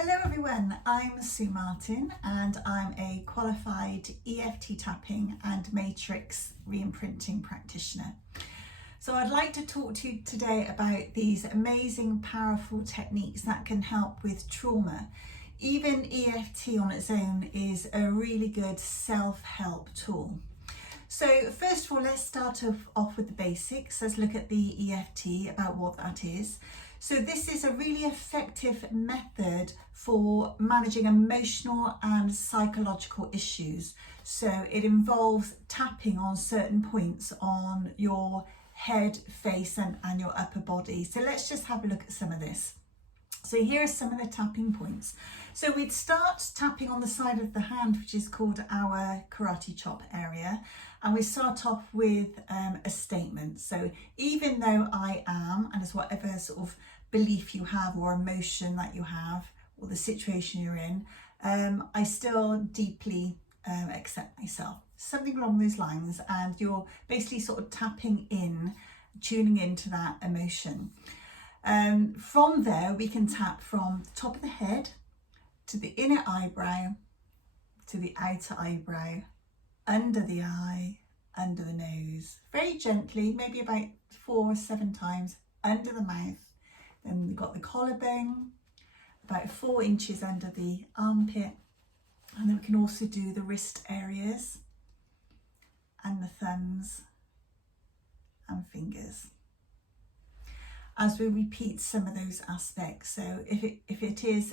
Hello everyone, I'm Sue Martin and I'm a qualified EFT tapping and matrix re-imprinting practitioner. So I'd like to talk to you today about these amazing, powerful techniques that can help with trauma. Even EFT on its own is a really good self-help tool. So first of all, let's start off with the basics. Let's look at the EFT, about what that is. So this is a really effective method for managing emotional and psychological issues. So it involves tapping on certain points on your head, face and your upper body. So let's just have a look at some of this. So here are some of the tapping points. So we'd start tapping on the side of the hand, which is called our karate chop area. And we start off with a statement. So even though I am, and it's whatever sort of belief you have or emotion that you have or the situation you're in, I still deeply accept myself. Something along those lines, and you're basically sort of tapping in, tuning into that emotion. From there, we can tap from the top of the head to the inner eyebrow, to the outer eyebrow, under the eye, under the nose, very gently, maybe about 4 or 7 times, under the mouth. Then we've got the collarbone, about 4 inches under the armpit, and then we can also do the wrist areas and the thumbs and fingers as we repeat some of those aspects. So if it is,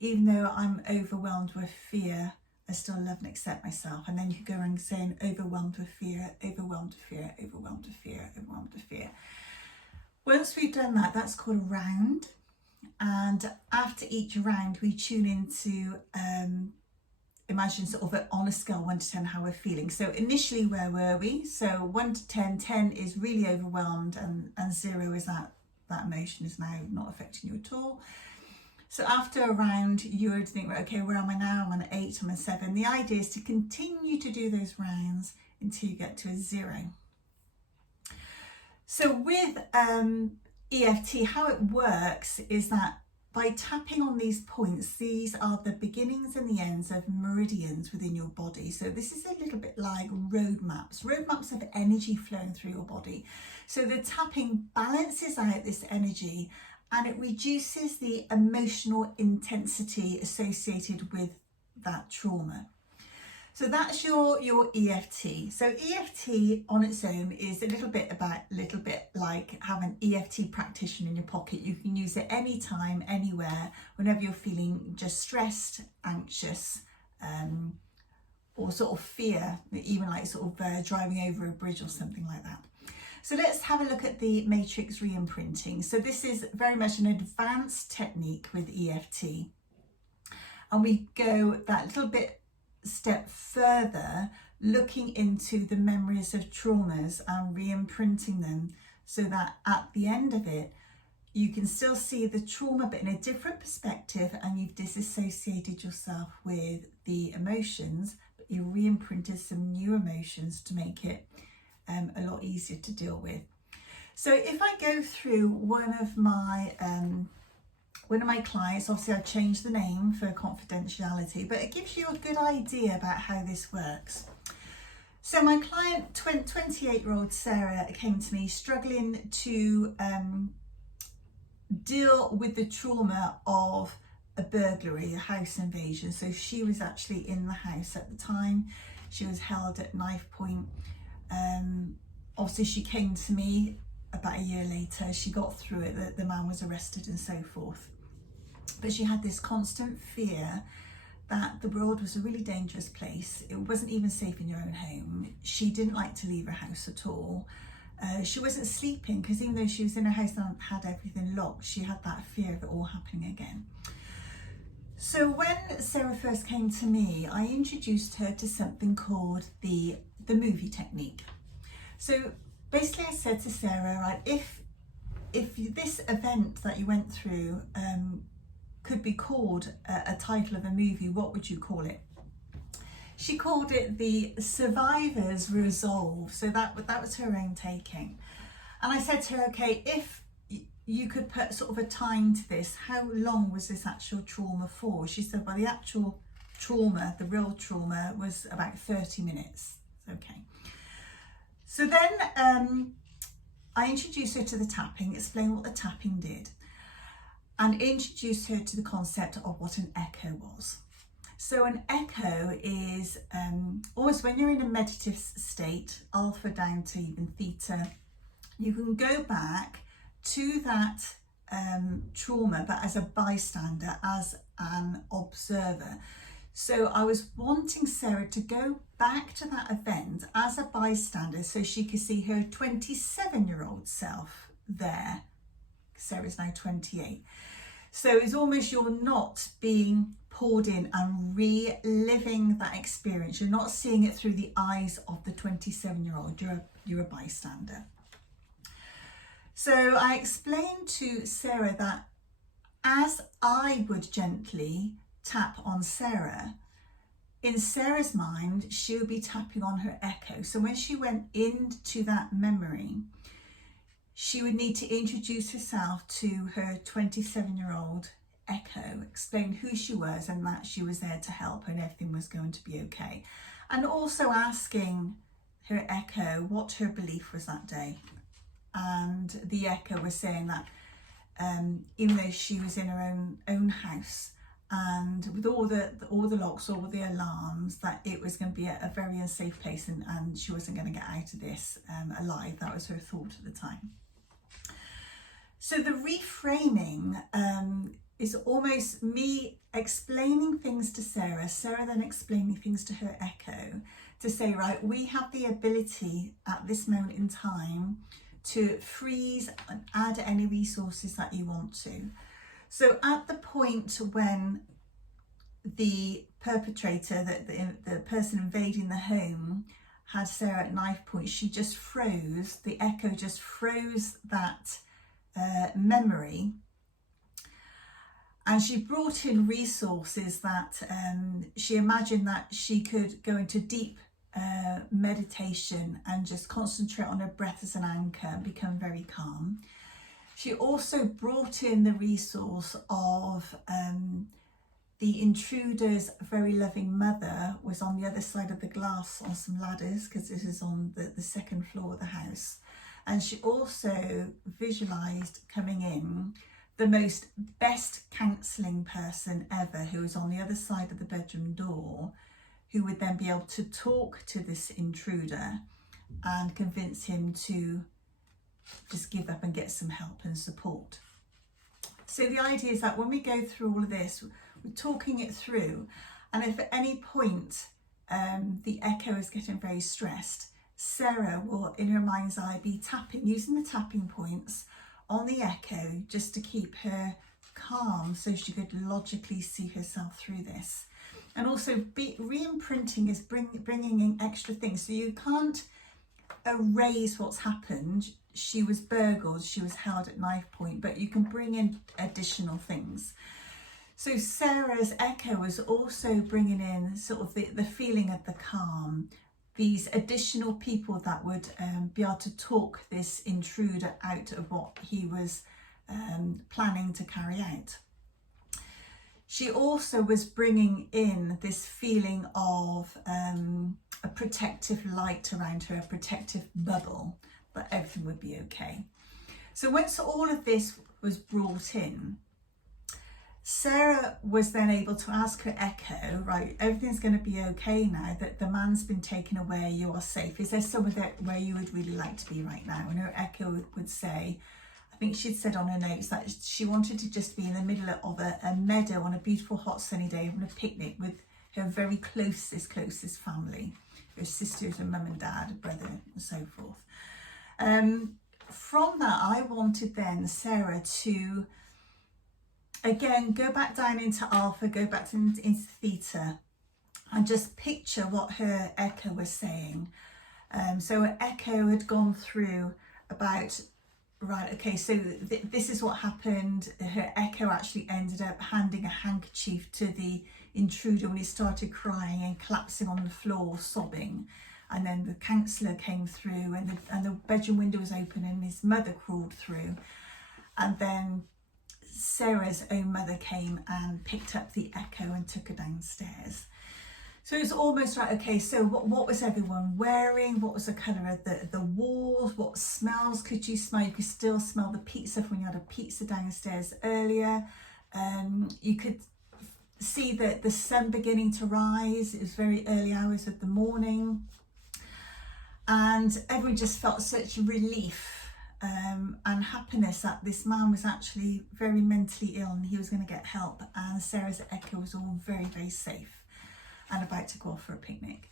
even though I'm overwhelmed with fear, I still love and accept myself. And then you go around saying overwhelmed with fear, overwhelmed with fear, overwhelmed with fear, overwhelmed with fear. Once we've done that, that's called a round. And after each round, we tune into, imagine sort of on a scale 1 to 10 how we're feeling. So initially, where were we? So 1 to 10, 10 is really overwhelmed, and 0 is that emotion is now not affecting you at all. So after a round, you would think, right, okay, where am I now? I'm on an 8, I'm on a 7. The idea is to continue to do those rounds until you get to a 0. So with EFT, how it works is that by tapping on these points, these are the beginnings and the ends of meridians within your body. So this is a little bit like roadmaps of energy flowing through your body. So the tapping balances out this energy and it reduces the emotional intensity associated with that trauma. So that's your EFT. So EFT on its own is a little bit like having an EFT practitioner in your pocket. You can use it anytime, anywhere, whenever you're feeling just stressed, anxious, or sort of fear, even like sort of driving over a bridge or something like that. So let's have a look at the matrix re-imprinting. So this is very much an advanced technique with EFT. And we go that little bit step further, looking into the memories of traumas and re-imprinting them so that at the end of it, you can still see the trauma but in a different perspective, and you've disassociated yourself with the emotions, but you re-imprinted some new emotions to make it a lot easier to deal with. So if I go through one of my clients, obviously I've changed the name for confidentiality, but it gives you a good idea about how this works. So my client, 28-year-old Sarah, came to me struggling to deal with the trauma of a burglary, a house invasion. So she was actually in the house at the time. She was held at knife point. Obviously she came to me about a year later. She got through it, the man was arrested and so forth. But she had this constant fear that the world was a really dangerous place. It wasn't even safe in your own home. She didn't like to leave her house at all. She wasn't sleeping because even though she was in her house and had everything locked, she had that fear of it all happening again. So when Sarah first came to me, I introduced her to something called the movie technique. So basically I said to Sarah, right, if this event that you went through could be called a title of a movie, what would you call it? She called it the Survivor's Resolve. So that was her own taking. And I said to her, okay, if you could put sort of a time to this. How long was this actual trauma for? She said, well, the actual trauma, the real trauma, was about 30 minutes. Okay. So then I introduced her to the tapping, explained what the tapping did, and introduced her to the concept of what an echo was. So an echo is almost when you're in a meditative state, alpha down to even theta, you can go back to that trauma, but as a bystander, as an observer. So I was wanting Sarah to go back to that event as a bystander so she could see her 27-year-old self there. Sarah's now 28. So it's almost you're not being poured in and reliving that experience. You're not seeing it through the eyes of the 27-year-old. You're a bystander. So I explained to Sarah that as I would gently tap on Sarah, in Sarah's mind, she would be tapping on her echo. So when she went into that memory, she would need to introduce herself to her 27-year-old echo, explain who she was and that she was there to help her and everything was going to be okay. And also asking her echo what her belief was that day. And the echo was saying that even though she was in her own house and with all the locks, all the alarms, that it was going to be a very unsafe place and she wasn't going to get out of this alive. That was her thought at the time. So the reframing is almost me explaining things to Sarah, Sarah then explaining things to her echo, to say, right, we have the ability at this moment in time to freeze and add any resources that you want to. So at the point when the perpetrator, the person invading the home, had Sarah at knife point, she just froze, the echo just froze that memory, and she brought in resources that she imagined that she could go into deep meditation and just concentrate on her breath as an anchor and become very calm. She also brought in the resource of the intruder's very loving mother was on the other side of the glass on some ladders, because this is on the second floor of the house. And she also visualised coming in the best counselling person ever, who was on the other side of the bedroom door, who would then be able to talk to this intruder and convince him to just give up and get some help and support. So the idea is that when we go through all of this, we're talking it through, and if at any point the echo is getting very stressed, Sarah will, in her mind's eye, be tapping, using the tapping points on the echo just to keep her calm so she could logically see herself through this. And also re-imprinting is bringing in extra things. So you can't erase what's happened. She was burgled, she was held at knife point, but you can bring in additional things. So Sarah's echo was also bringing in sort of the feeling of the calm, these additional people that would be able to talk this intruder out of what he was planning to carry out. She also was bringing in this feeling of a protective light around her, a protective bubble, that everything would be okay. So once all of this was brought in, Sarah was then able to ask her echo, right, everything's going to be okay now that the man's been taken away, you are safe. Is there somewhere where you would really like to be right now? And her echo would say, I think she'd said on her notes that she wanted to just be in the middle of a meadow on a beautiful hot sunny day, having a picnic with her very closest family, her sisters and mum and dad, brother and so forth. From that, I wanted then Sarah to again go back down into alpha, go back into theta, and just picture what her echo was saying. So her echo had gone through about, right, okay, so this is what happened. Her echo actually ended up handing a handkerchief to the intruder when he started crying and collapsing on the floor, sobbing. And then the counsellor came through and the bedroom window was open and his mother crawled through. And then Sarah's own mother came and picked up the echo and took her downstairs. So it's almost like, okay, so what was everyone wearing? What was the colour of the walls? What smells could you smell? You could still smell the pizza from when you had a pizza downstairs earlier. You could see the sun beginning to rise. It was very early hours of the morning. And everyone just felt such relief and happiness that this man was actually very mentally ill and he was going to get help. And Sarah's echo was all very, very safe and about to go off for a picnic.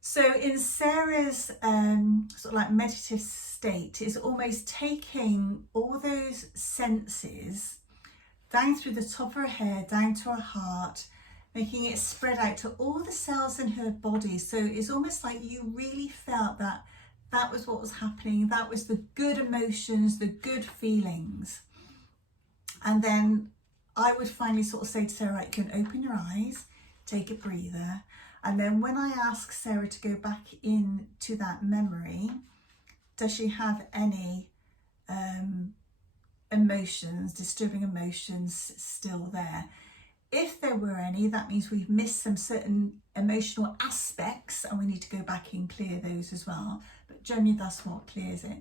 So in Sarah's sort of like meditative state, is almost taking all those senses down through the top of her head, down to her heart, making it spread out to all the cells in her body. So it's almost like you really felt that that was what was happening. That was the good emotions, the good feelings. And then I would finally sort of say to Sarah, right, you can open your eyes, take a breather. And then when I ask Sarah to go back into that memory, does she have any emotions, disturbing emotions still there? If there were any, that means we've missed some certain emotional aspects and we need to go back and clear those as well. But generally that's what clears it.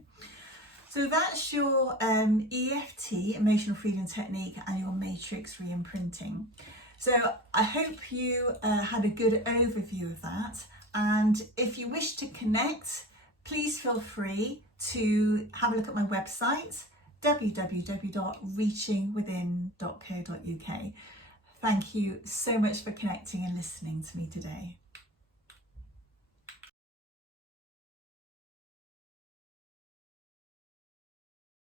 So that's your EFT, emotional freedom technique, and your matrix re-imprinting. So I hope you had a good overview of that. And if you wish to connect, please feel free to have a look at my website, www.reachingwithin.co.uk. Thank you so much for connecting and listening to me today.